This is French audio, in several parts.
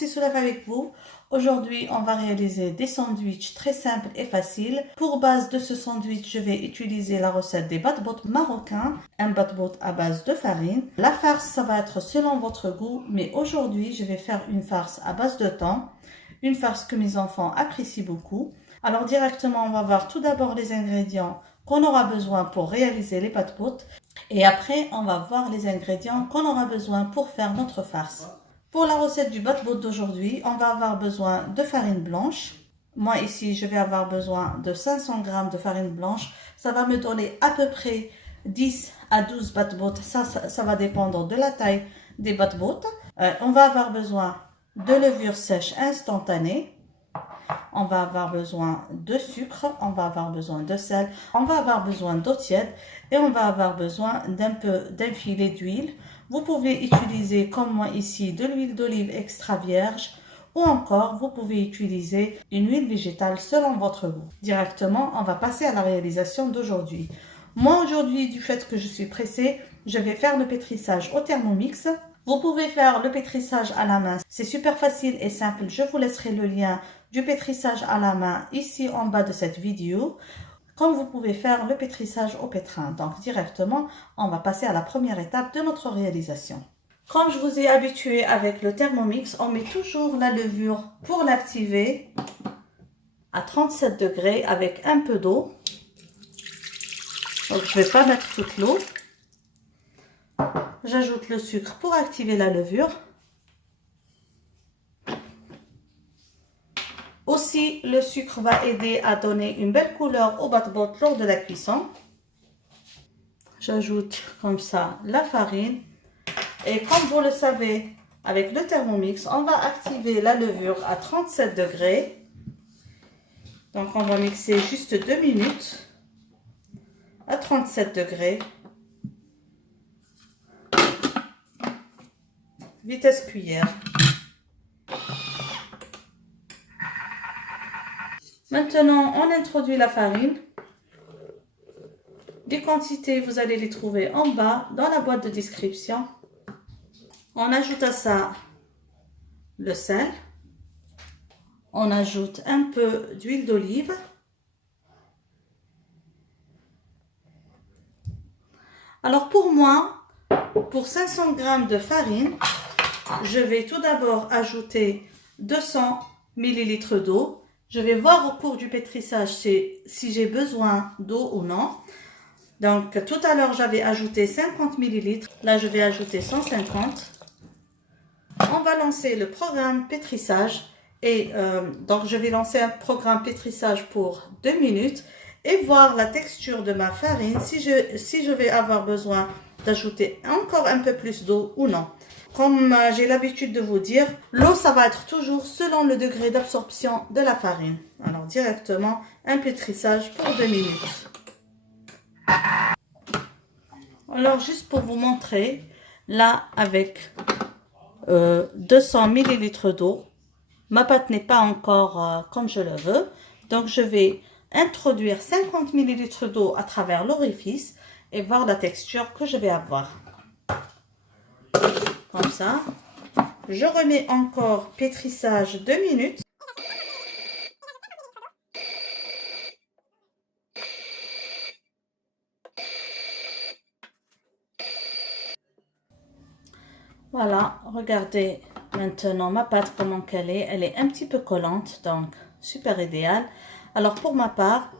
c'est Soulaf avec vous. Aujourd'hui, on va réaliser des sandwichs très simples et faciles. Pour base de ce sandwich, je vais utiliser la recette des batbot marocains, un batbot à base de farine. La farce, ça va être selon votre goût, mais aujourd'hui, je vais faire une farce à base de thon, une farce que mes enfants apprécient beaucoup. Alors directement, on va voir tout d'abord les ingrédients qu'on aura besoin pour réaliser les batbot. Et après, on va voir les ingrédients qu'on aura besoin pour faire notre farce. Pour la recette du batbot d'aujourd'hui, on va avoir besoin de farine blanche. Moi ici, je vais avoir besoin de 500 g de farine blanche. Ça va me donner à peu près 10 à 12 batbot. Ça va dépendre de la taille des batbot. On va avoir besoin de levure sèche instantanée. On va avoir besoin de sucre, on va avoir besoin de sel, on va avoir besoin d'eau tiède et on va avoir besoin d'un filet d'huile. Vous pouvez utiliser comme moi ici de l'huile d'olive extra vierge ou encore vous pouvez utiliser une huile végétale selon votre goût. Directement, on va passer à la réalisation d'aujourd'hui. Moi aujourd'hui, du fait que je suis pressée, je vais faire le pétrissage au Thermomix. Vous pouvez faire le pétrissage à la main, c'est super facile et simple. Je vous laisserai le lien du pétrissage à la main ici en bas de cette vidéo. Comme vous pouvez faire le pétrissage au pétrin. Donc directement, on va passer à la première étape de notre réalisation. Comme je vous ai habitué avec le Thermomix, on met toujours la levure pour l'activer à 37 degrés avec un peu d'eau. Donc je ne vais pas mettre toute l'eau. J'ajoute le sucre pour activer la levure. Aussi, le sucre va aider à donner une belle couleur au batbot lors de la cuisson. J'ajoute comme ça la farine. Et comme vous le savez, avec le Thermomix, on va activer la levure à 37 degrés. Donc, on va mixer juste 2 minutes à 37 degrés. Vitesse cuillère. Maintenant, on introduit la farine. Les quantités, vous allez les trouver en bas dans la boîte de description. On ajoute à ça le sel. On ajoute un peu d'huile d'olive. Alors pour moi, pour 500 g de farine, je vais tout d'abord ajouter 200 ml d'eau. Je vais voir au cours du pétrissage si j'ai besoin d'eau ou non. Donc tout à l'heure j'avais ajouté 50 ml. Là je vais ajouter 150. On va lancer le programme pétrissage. Et donc je vais lancer un programme pétrissage pour 2 minutes. Et voir la texture de ma farine. Si je vais avoir besoin d'ajouter encore un peu plus d'eau ou non. Comme j'ai l'habitude de vous dire, l'eau, ça va être toujours selon le degré d'absorption de la farine. Alors, directement, un pétrissage pour 2 minutes. Alors, juste pour vous montrer, là, avec 200 ml d'eau, ma pâte n'est pas encore comme je le veux. Donc, je vais introduire 50 ml d'eau à travers l'orifice et voir la texture que je vais avoir. Comme ça. Je remets encore pétrissage 2 minutes. Voilà, regardez maintenant ma pâte comment qu'elle est. Elle est un petit peu collante, donc super idéal. Alors pour ma part,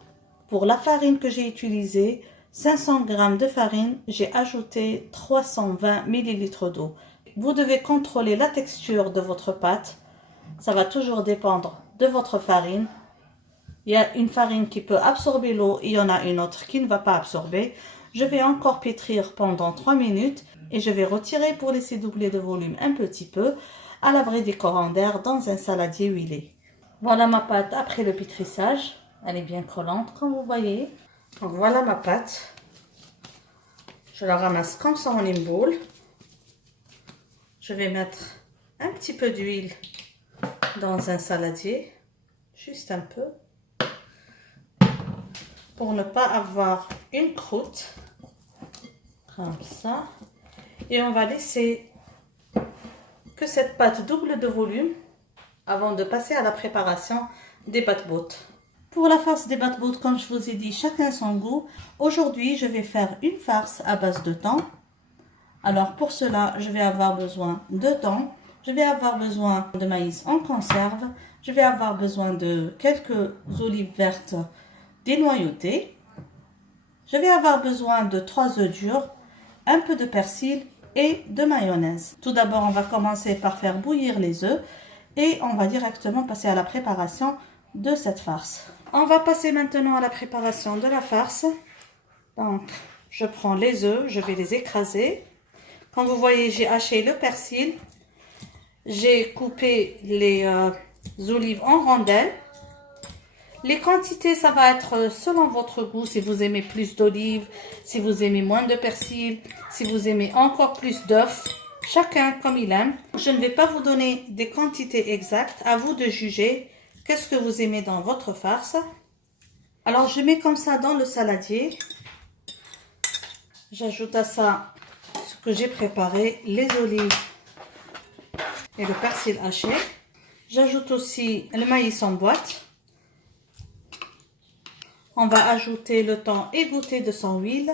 pour la farine que j'ai utilisée, 500 g de farine, j'ai ajouté 320 ml d'eau. Vous devez contrôler la texture de votre pâte. Ça va toujours dépendre de votre farine. Il y a une farine qui peut absorber l'eau et il y en a une autre qui ne va pas absorber. Je vais encore pétrir pendant 3 minutes et je vais retirer pour laisser doubler de volume un petit peu à l'abri des courants d'air dans un saladier huilé. Voilà ma pâte après le pétrissage. Elle est bien collante comme vous voyez. Donc voilà ma pâte. Je la ramasse comme ça en une boule. Je vais mettre un petit peu d'huile dans un saladier, juste un peu, pour ne pas avoir une croûte, comme ça. Et on va laisser que cette pâte double de volume avant de passer à la préparation des batbots. Pour la farce des batbots, comme je vous ai dit, chacun son goût. Aujourd'hui, je vais faire une farce à base de thon. Alors pour cela, je vais avoir besoin de thon, je vais avoir besoin de maïs en conserve, je vais avoir besoin de quelques olives vertes dénoyautées, je vais avoir besoin de 3 œufs durs, un peu de persil et de mayonnaise. Tout d'abord, on va commencer par faire bouillir les œufs et on va directement passer à la préparation de cette farce. On va passer maintenant à la préparation de la farce. Donc, je prends les œufs, je vais les écraser. Comme vous voyez, j'ai haché le persil. J'ai coupé les olives en rondelles. Les quantités, ça va être selon votre goût. Si vous aimez plus d'olives, si vous aimez moins de persil, si vous aimez encore plus d'œufs. Chacun comme il aime. Je ne vais pas vous donner des quantités exactes. À vous de juger qu'est-ce que vous aimez dans votre farce. Alors, je mets comme ça dans le saladier. J'ajoute à ça ce que j'ai préparé, les olives et le persil haché. J'ajoute aussi le maïs en boîte. On va ajouter le thon égoutté de son huile.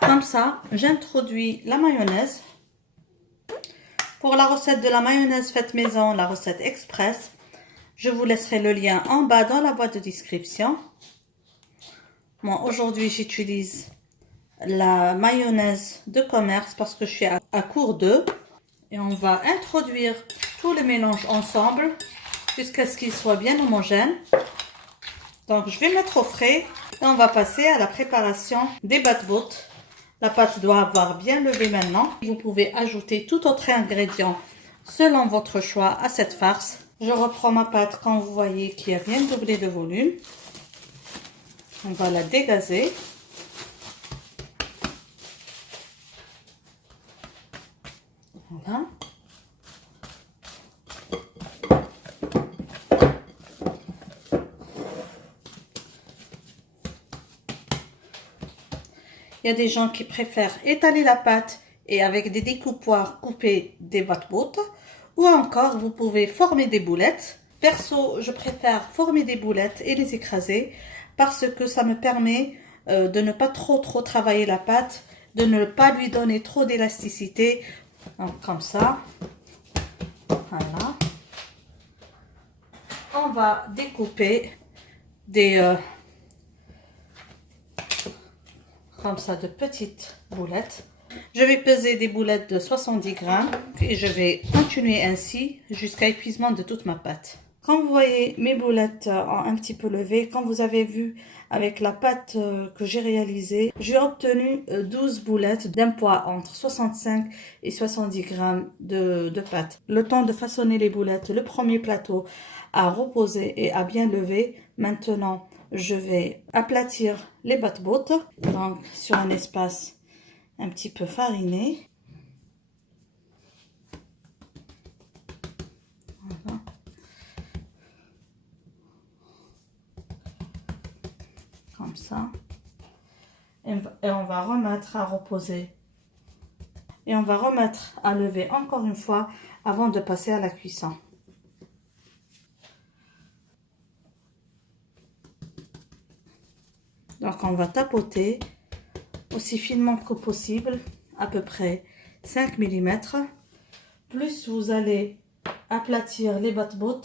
Comme ça, j'introduis la mayonnaise. Pour la recette de la mayonnaise faite maison, la recette express, je vous laisserai le lien en bas dans la boîte de description. Moi, aujourd'hui, j'utilise la mayonnaise de commerce parce que je suis à court d'œufs. Et on va introduire tout le mélange ensemble jusqu'à ce qu'il soit bien homogène. Donc, je vais mettre au frais et on va passer à la préparation des batbots. La pâte doit avoir bien levé maintenant. Vous pouvez ajouter tout autre ingrédient selon votre choix à cette farce. Je reprends ma pâte quand vous voyez qu'il a bien doublé de volume. On va la dégazer. Voilà. Il y a des gens qui préfèrent étaler la pâte et avec des découpoirs couper des batbots. Ou encore, vous pouvez former des boulettes. Perso, je préfère former des boulettes et les écraser parce que ça me permet de ne pas trop travailler la pâte, de ne pas lui donner trop d'élasticité. Donc, comme ça. Voilà. On va découper des... comme ça, de petites boulettes. Je vais peser des boulettes de 70 grammes et je vais continuer ainsi jusqu'à épuisement de toute ma pâte. Comme vous voyez, mes boulettes ont un petit peu levé. Comme vous avez vu avec la pâte que j'ai réalisée, j'ai obtenu 12 boulettes d'un poids entre 65 et 70 grammes de pâte. Le temps de façonner les boulettes, le premier plateau a reposé et a bien levé. Maintenant, je vais aplatir les batbots, donc sur un espace un petit peu fariné. Voilà. Comme ça. Et on va remettre à reposer. Et on va remettre à lever encore une fois avant de passer à la cuisson. Donc on va tapoter aussi finement que possible, à peu près 5 mm. Plus vous allez aplatir les batbots,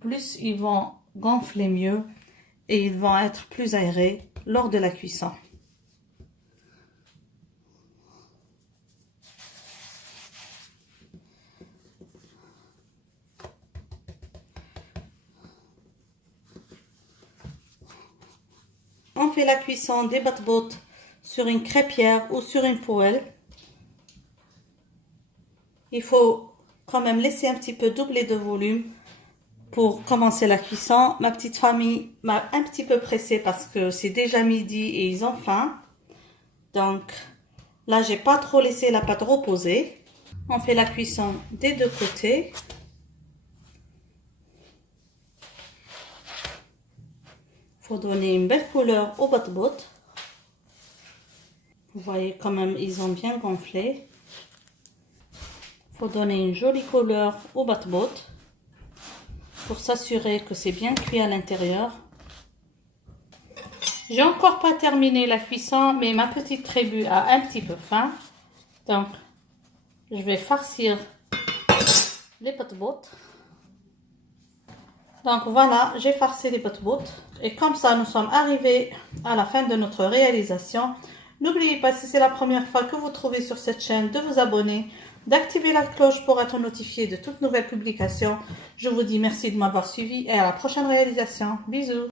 plus ils vont gonfler mieux et ils vont être plus aérés lors de la cuisson. On fait la cuisson des batbots sur une crêpière ou sur une poêle. Il faut quand même laisser un petit peu doubler de volume pour commencer la cuisson. Ma petite famille m'a un petit peu pressée parce que c'est déjà midi et ils ont faim. Donc là, j'ai pas trop laissé la pâte reposer. On fait la cuisson des deux côtés. Il faut donner une belle couleur au batbot. Vous voyez quand même, ils ont bien gonflé. Il faut donner une jolie couleur au bat-bot pour s'assurer que c'est bien cuit à l'intérieur. J'ai encore pas terminé la cuisson, mais ma petite tribu a un petit peu faim. Donc, je vais farcir les bat-bots. Donc voilà, j'ai farci les bat-bots. Et comme ça, nous sommes arrivés à la fin de notre réalisation. N'oubliez pas, si c'est la première fois que vous trouvez sur cette chaîne, de vous abonner, d'activer la cloche pour être notifié de toutes nouvelles publications. Je vous dis merci de m'avoir suivi et à la prochaine réalisation. Bisous!